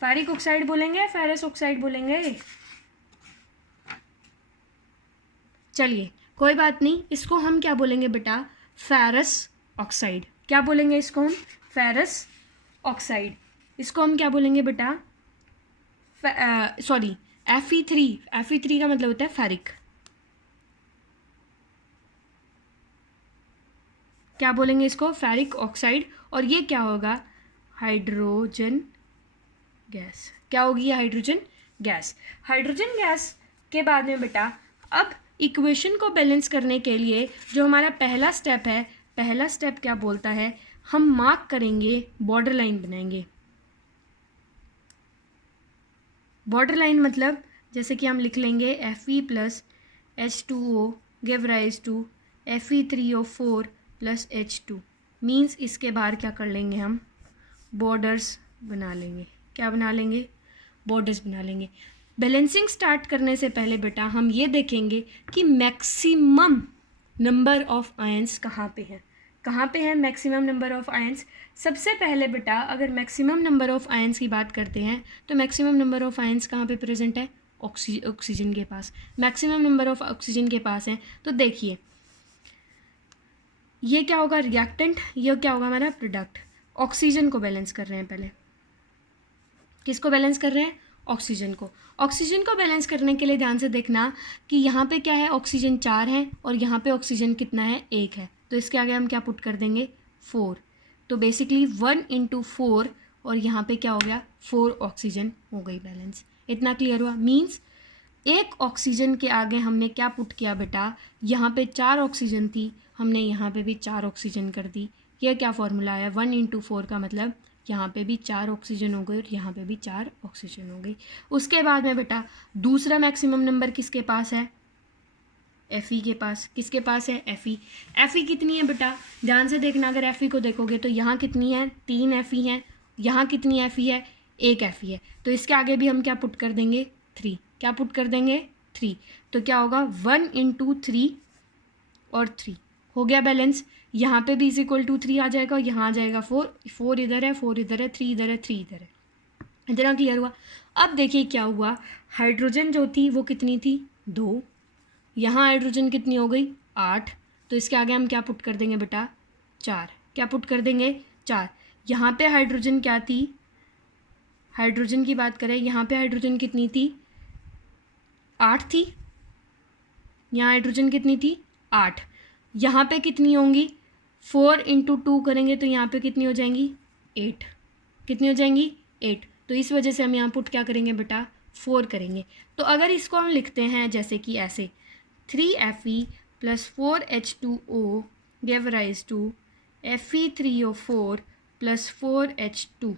फेरिक ऑक्साइड बोलेंगे, फेरस ऑक्साइड बोलेंगे, चलिए कोई बात नहीं, इसको हम क्या बोलेंगे बेटा, फेरस ऑक्साइड। क्या बोलेंगे इसको हम, फेरस ऑक्साइड। इसको हम क्या बोलेंगे बेटा, सॉरी Fe3 का मतलब होता है फेरिक। क्या बोलेंगे इसको, फेरिक ऑक्साइड। और ये क्या होगा, हाइड्रोजन गैस। क्या होगी ये, हाइड्रोजन गैस। हाइड्रोजन गैस के बाद में बेटा अब इक्वेशन को बैलेंस करने के लिए जो हमारा पहला स्टेप है, पहला स्टेप क्या बोलता है, हम मार्क करेंगे, बॉर्डर लाइन बनाएंगे। बॉर्डर लाइन मतलब जैसे कि हम लिख लेंगे Fe plus H2O give rise to Fe3O4 plus H2। Means इसके बाहर क्या कर लेंगे, हम बॉर्डर्स बना लेंगे। क्या बना लेंगे, बॉर्डर्स बना लेंगे। बैलेंसिंग स्टार्ट करने से पहले बेटा हम ये देखेंगे कि मैक्सिमम नंबर ऑफ आयंस कहाँ पे है, कहाँ पे है मैक्सिमम नंबर ऑफ आयंस। सबसे पहले बेटा अगर मैक्सिमम नंबर ऑफ आयंस की बात करते हैं तो मैक्सिमम नंबर ऑफ आयंस कहाँ पे प्रेजेंट है, ऑक्सीजन के पास। मैक्सिमम नंबर ऑफ ऑक्सीजन के पास है। तो देखिए ये क्या होगा, रिएक्टेंट, ये क्या होगा हमारा प्रोडक्ट। ऑक्सीजन को बैलेंस कर रहे हैं, पहले किसको बैलेंस कर रहे हैं, ऑक्सीजन को। ऑक्सीजन को बैलेंस करने के लिए ध्यान से देखना कि यहाँ पे क्या है, ऑक्सीजन 4 है और यहाँ पे ऑक्सीजन कितना है, 1 है। तो इसके आगे हम क्या पुट कर देंगे, 4। तो बेसिकली 1 × 4 और यहाँ पे क्या हो गया, 4 ऑक्सीजन हो गई बैलेंस। इतना क्लियर हुआ। मीन्स एक ऑक्सीजन के आगे हमने क्या पुट किया बेटा, यहाँ पे 4 ऑक्सीजन थी, हमने यहाँ पे भी 4 ऑक्सीजन कर दी। यह क्या फॉर्मूला है, 1 × 4 का मतलब यहाँ पे भी 4 ऑक्सीजन हो गई और यहाँ पे भी 4 ऑक्सीजन हो गई। उसके बाद में बेटा दूसरा मैक्सिमम नंबर किसके पास है, Fe के पास। किसके पास है, Fe कितनी है बेटा, ध्यान से देखना। अगर Fe को देखोगे तो यहाँ कितनी है, 3 Fe है। यहाँ कितनी Fe है, 1 Fe है। तो इसके आगे भी हम क्या पुट कर देंगे, 3। क्या पुट कर देंगे, 3। तो क्या होगा, 1 × 3 और 3 हो गया बैलेंस। यहाँ पे भी = 3 आ जाएगा और यहाँ आ जाएगा 4। 4 इधर है, 4 इधर है, 3 इधर है, 3 इधर है। इतना क्लियर हुआ। अब देखिए क्या हुआ, हाइड्रोजन जो थी वो कितनी थी, 2। यहाँ हाइड्रोजन कितनी हो गई, 8। तो इसके आगे हम क्या पुट कर देंगे बेटा, 4। क्या पुट कर देंगे, 4। यहाँ पे हाइड्रोजन क्या थी, हाइड्रोजन की बात करें, यहाँ पे हाइड्रोजन कितनी थी, 8 थी। यहाँ हाइड्रोजन कितनी थी, 8। यहाँ पे कितनी होंगी, 4 × 2 करेंगे तो यहाँ पे कितनी हो जाएंगी, 8। कितनी हो जाएंगी, 8। तो इस वजह से हम यहाँ पुट क्या करेंगे बेटा, 4 करेंगे। तो अगर इसको हम लिखते हैं जैसे कि ऐसे, 3Fe + 4H2O give rise to Fe3O4 + 4H2।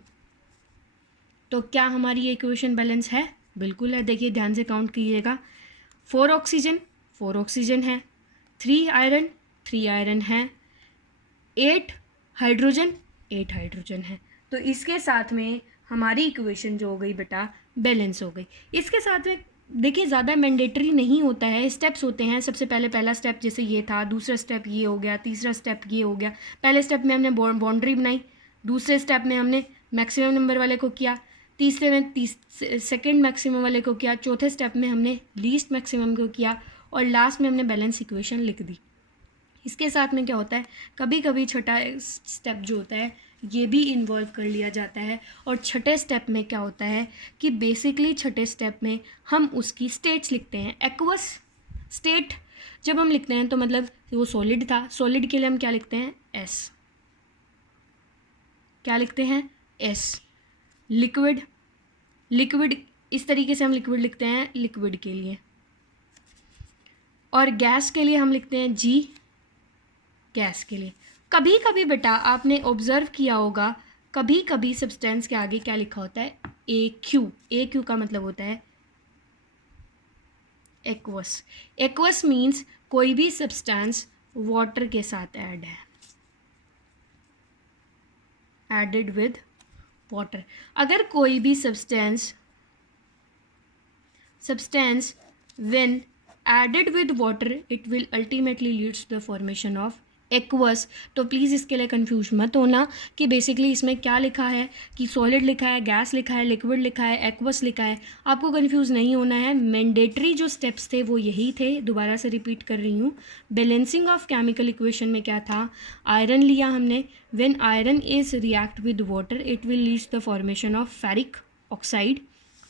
तो क्या हमारी ये इक्वेशन बैलेंस है, बिल्कुल है। देखिए ध्यान से काउंट कीजिएगा, 4 ऑक्सीजन है, 3 आयरन है, 8 हाइड्रोजन है। तो इसके साथ में हमारी इक्वेशन जो हो गई बेटा बैलेंस हो गई। इसके साथ में देखिए ज़्यादा मैंडेटरी नहीं होता है, स्टेप्स होते हैं। सबसे पहले पहला स्टेप जैसे ये था, दूसरा स्टेप ये हो गया, तीसरा स्टेप ये हो गया। पहले स्टेप में हमने बाउंड्री बनाई, दूसरे स्टेप में हमने मैक्सिमम नंबर वाले को किया, तीसरे में सेकेंड मैक्सिमम वाले को किया, चौथे स्टेप में हमने लीस्ट मैक्सिमम को किया और लास्ट में हमने बैलेंस इक्वेशन लिख दी। इसके साथ में क्या होता है, कभी कभी छठा स्टेप जो होता है ये भी इन्वॉल्व कर लिया जाता है। और छठे स्टेप में क्या होता है कि बेसिकली छठे स्टेप में हम उसकी स्टेट्स लिखते हैं। एक्वस स्टेट जब हम लिखते हैं तो मतलब वो सॉलिड था, सॉलिड के लिए हम क्या लिखते हैं, एस। क्या लिखते हैं, एस। लिक्विड, लिक्विड इस तरीके से हम लिक्विड लिखते हैं लिक्विड के लिए। और गैस के लिए हम लिखते हैं जी, गैस के लिए। कभी कभी बेटा आपने ऑब्जर्व किया होगा, कभी कभी सब्सटेंस के आगे क्या लिखा होता है, ए क्यू। ए क्यू का मतलब होता है एक्वस। एक्वस मीन्स कोई भी सब्सटेंस वाटर के साथ ऐड है, एडेड विद वाटर। अगर कोई भी substance when added with water it will ultimately leads to the formation of aqueous. तो प्लीज़ इसके लिए कंफ्यूज मत होना कि बेसिकली इसमें क्या लिखा है, कि सॉलिड लिखा है, गैस लिखा है, लिक्विड लिखा है, एक्वस लिखा है। आपको कंफ्यूज नहीं होना है। मैंडेटरी जो स्टेप्स थे वो यही थे, दोबारा से रिपीट कर रही हूँ। बैलेंसिंग ऑफ केमिकल इक्वेशन में क्या था, आयरन लिया हमने, when iron is react with water it will leads the formation of ferric oxide,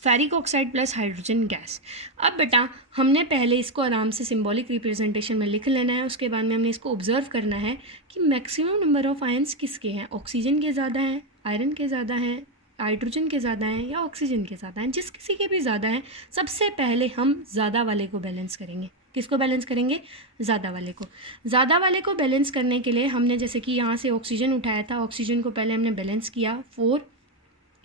ferric oxide plus hydrogen gas. अब बेटा हमने पहले इसको आराम से सिंबॉलिक रिप्रेजेंटेशन में लिख लेना है, उसके बाद में हमने इसको ऑब्जर्व करना है कि मैक्सिमम नंबर ऑफ आयंस किसके हैं, ऑक्सीजन के ज़्यादा हैं, आयरन के ज़्यादा हैं, हाइड्रोजन के ज़्यादा हैं या ऑक्सीजन के ज़्यादा हैं। जिस किसी के भी ज़्यादा हैं सबसे पहले हम ज़्यादा वाले को बैलेंस करेंगे। किसको बैलेंस करेंगे, ज़्यादा वाले को। ज़्यादा वाले को बैलेंस करने के लिए हमने जैसे कि यहाँ से ऑक्सीजन उठाया था, ऑक्सीजन को पहले हमने बैलेंस किया 4,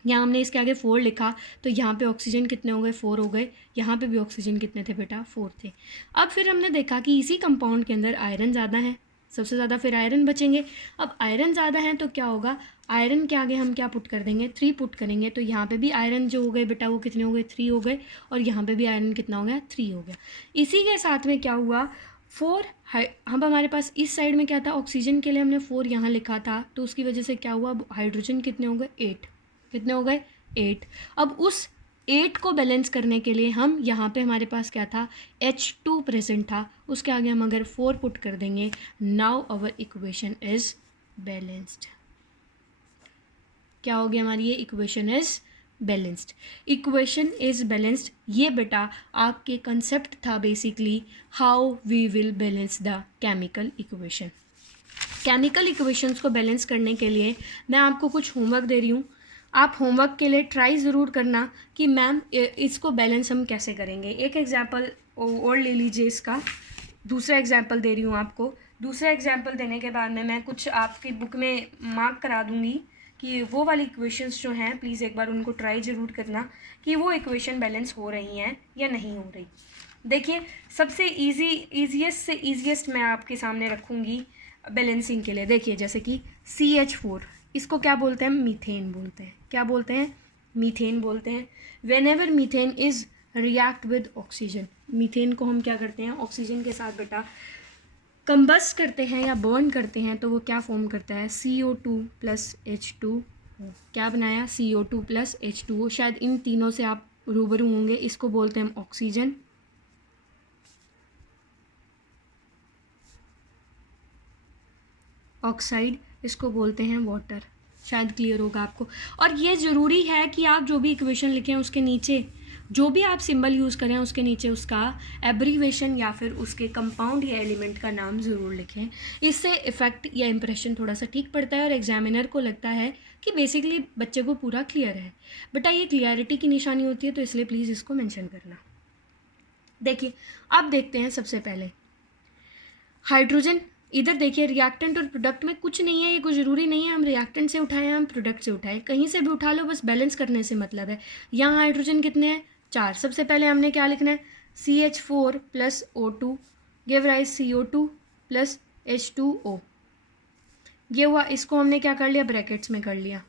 यहाँ हमने इसके आगे 4 लिखा तो यहाँ पे ऑक्सीजन कितने हो गए, 4 हो गए। यहाँ पे भी ऑक्सीजन कितने थे बेटा, 4 थे। अब फिर हमने देखा कि इसी कंपाउंड के अंदर आयरन ज़्यादा है, सबसे ज़्यादा फिर आयरन बचेंगे। अब आयरन ज़्यादा है तो क्या होगा, आयरन के आगे हम क्या पुट कर देंगे, 3 पुट करेंगे। तो यहाँ पे भी आयरन जो हो गए बेटा वो कितने हो गए, 3 हो गए। और यहाँ पे भी आयरन कितना हो गया, 3 हो गया। इसी के साथ में क्या हुआ, 4 हम हमारे पास इस साइड में क्या था, ऑक्सीजन के लिए हमने 4 यहाँ लिखा था तो उसकी वजह से क्या हुआ, हाइड्रोजन कितने हो गए, 8। कितने हो गए, 8। अब उस 8 को बैलेंस करने के लिए हम यहाँ पे हमारे पास क्या था, H2 प्रेजेंट था, उसके आगे हम अगर 4 पुट कर देंगे, now our equation is balanced. क्या हो गया हमारी ये equation is balanced. Equation is balanced ये बेटा आपके कंसेप्ट था basically how we will balance the chemical equation. Chemical equations को बैलेंस करने के लिए मैं आपको कुछ होमवर्क दे रही हूँ। आप होमवर्क के लिए ट्राई ज़रूर करना कि मैम इसको बैलेंस हम कैसे करेंगे। एक एग्जाम्पल और ले लीजिए इसका, दूसरा एग्जाम्पल दे रही हूँ आपको। दूसरा एग्जाम्पल देने के बाद में मैं कुछ आपकी बुक में मार्क करा दूँगी कि वो वाली इक्वेशंस जो हैं प्लीज़ एक बार उनको ट्राई ज़रूर करना कि वो इक्वेशन बैलेंस हो रही हैं या नहीं हो रही। देखिए सबसे ईजीएस्ट से ईजीएस्ट मैं आपके सामने रखूँगी बैलेंसिंग के लिए। देखिए जैसे कि CH4 इसको क्या बोलते हैं, मीथेन बोलते हैं। क्या बोलते हैं, मीथेन बोलते हैं। When ever methane is react with oxygen, methane को हम क्या करते हैं, ऑक्सीजन के साथ बेटा कंबस्ट करते हैं या बर्न करते हैं तो वो क्या फॉर्म करता है, CO2 प्लस H2O। क्या बनाया, CO2 प्लस H2O। शायद इन तीनों से आप रूबरू होंगे। इसको बोलते हैं हम ऑक्सीजन, ऑक्साइड, इसको बोलते हैं वाटर। शायद क्लियर होगा आपको। और ये ज़रूरी है कि आप जो भी इक्वेशन लिखें उसके नीचे जो भी आप सिंबल यूज़ करें उसके नीचे उसका एब्रीवेशन या फिर उसके कंपाउंड या एलिमेंट का नाम ज़रूर लिखें। इससे इफ़ेक्ट या इम्प्रेशन थोड़ा सा ठीक पड़ता है और एग्जामिनर को लगता है कि बेसिकली बच्चे को पूरा क्लियर है। बेटा ये क्लियरिटी की निशानी होती है तो इसलिए प्लीज़ इसको मेंशन करना। देखिए अब देखते हैं सबसे पहले हाइड्रोजन। इधर देखिए रिएक्टेंट और प्रोडक्ट में कुछ नहीं है, ये कुछ ज़रूरी नहीं है हम रिएक्टेंट से उठाएं हम प्रोडक्ट से उठाएं, कहीं से भी उठा लो, बस बैलेंस करने से मतलब है। यहाँ हाइड्रोजन कितने हैं, 4। सबसे पहले हमने क्या लिखना है, CH4 plus O2 give rise CO2 plus H2O। ये हुआ, इसको हमने क्या कर लिया, ब्रैकेट्स में कर लिया।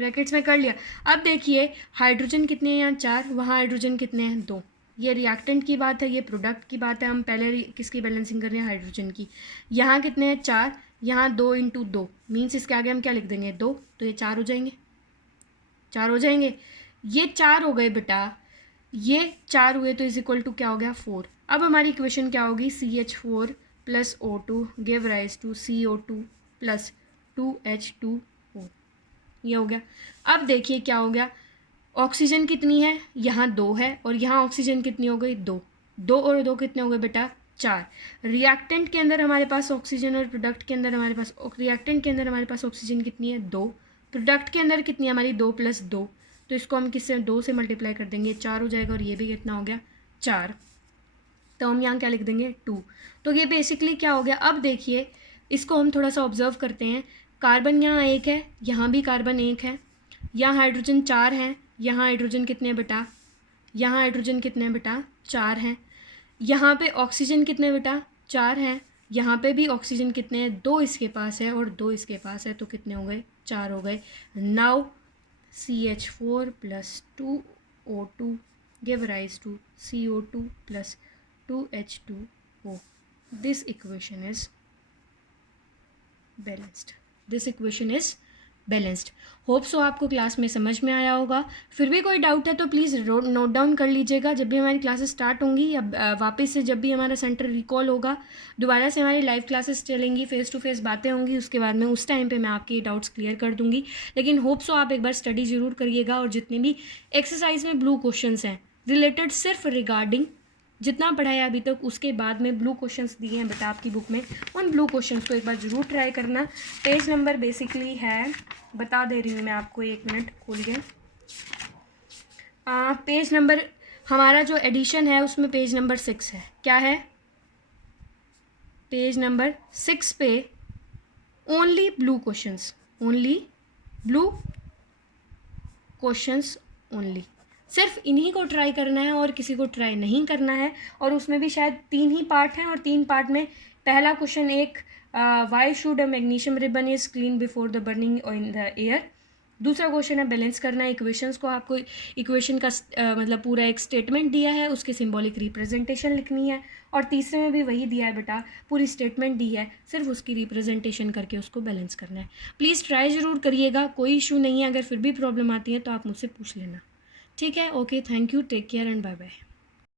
ब्रैकेट्स में कर लिया। अब देखिए हाइड्रोजन कितने हैं यहाँ 4, वहाँ हाइड्रोजन कितने हैं 2। ये रिएक्टेंट की बात है, ये प्रोडक्ट की बात है। हम पहले किसकी बैलेंसिंग कर रहे हैं, हाइड्रोजन की। यहाँ कितने हैं 4, यहाँ 2 × 2 मीन्स इसके आगे हम क्या लिख देंगे 2, तो ये 4 हो जाएंगे, 4 हो जाएंगे। ये 4 हो गए बेटा, ये 4 हुए तो इज इक्वल टू क्या हो गया 4। अब हमारी इक्वेशन क्या होगी, CH4 + O2 give rise to CO2 + 2H2O। ये हो गया। अब देखिए क्या हो गया, ऑक्सीजन कितनी है, यहाँ 2 है, और यहाँ ऑक्सीजन कितनी हो गई 2, 2 और 2 कितने हो गए बेटा 4। रिएक्टेंट के अंदर हमारे पास ऑक्सीजन और प्रोडक्ट के अंदर हमारे पास, रिएक्टेंट के अंदर हमारे पास ऑक्सीजन कितनी है 2, प्रोडक्ट के अंदर कितनी है हमारी 2 + 2, तो इसको हम किससे 2 से मल्टीप्लाई कर देंगे, 4 हो जाएगा, और ये भी कितना हो गया 4, तो हम यहाँ क्या लिख देंगे 2। तो ये बेसिकली क्या हो गया। अब देखिए इसको हम थोड़ा सा ऑब्जर्व करते हैं, कार्बन यहाँ 1 है, यहाँ भी कार्बन 1 है, यहाँ हाइड्रोजन 4 हैं, यहाँ हाइड्रोजन कितने हैं बेटा, यहाँ हाइड्रोजन कितने हैं बेटा 4 हैं, यहाँ पे ऑक्सीजन कितने बेटा 4 हैं, यहाँ पे भी ऑक्सीजन कितने हैं 2 इसके पास है और 2 इसके पास है, तो कितने हो गए 4 हो गए। Now CH4 + 2O2 give rise to CO2 + 2H2O. This equation is balanced. This equation is balanced. Hope so आपको क्लास में समझ में आया होगा। फिर भी कोई डाउट है तो प्लीज़ नोट डाउन कर लीजिएगा। जब भी हमारी क्लासेस स्टार्ट होंगी या वापस से जब भी हमारा सेंटर रिकॉल होगा, दोबारा से हमारी लाइव क्लासेस चलेंगी, फेस टू फेस बातें होंगी, उसके बाद में उस टाइम पे मैं आपके डाउट्स क्लियर कर दूंगी। लेकिन होप सो आप एक बार स्टडी ज़रूर करिएगा, और जितने भी एक्सरसाइज में ब्लू क्वेश्चंस हैं रिलेटेड सिर्फ रिगार्डिंग जितना पढ़ाया अभी तक, उसके बाद में ब्लू क्वेश्चंस दिए हैं बेटा आपकी बुक में, उन ब्लू क्वेश्चंस को एक बार ज़रूर ट्राई करना। पेज नंबर बेसिकली है, बता दे रही हूँ मैं आपको, 1 मिनट खोल के। पेज नंबर हमारा जो एडिशन है उसमें पेज नंबर 6 है। क्या है, पेज नंबर 6 पे only blue questions, only blue questions only, सिर्फ इन्हीं को ट्राई करना है और किसी को ट्राई नहीं करना है। और उसमें भी शायद 3 ही पार्ट हैं, और 3 पार्ट में पहला क्वेश्चन एक why should a magnesium ribbon is clean before the burning in the air. दूसरा क्वेश्चन है बैलेंस करना है इक्वेशंस को, आपको इक्वेशन का मतलब पूरा एक स्टेटमेंट दिया है, उसके सिंबॉलिक रिप्रेजेंटेशन लिखनी है। और तीसरे में भी वही दिया है बेटा, पूरी स्टेटमेंट दी है, सिर्फ उसकी रिप्रेजेंटेशन करके उसको बैलेंस करना है। प्लीज़ ट्राई ज़रूर करिएगा, कोई इशू नहीं है। अगर फिर भी प्रॉब्लम आती है तो आप मुझसे पूछ लेना, ठीक है। Okay, thank you, take care and bye bye.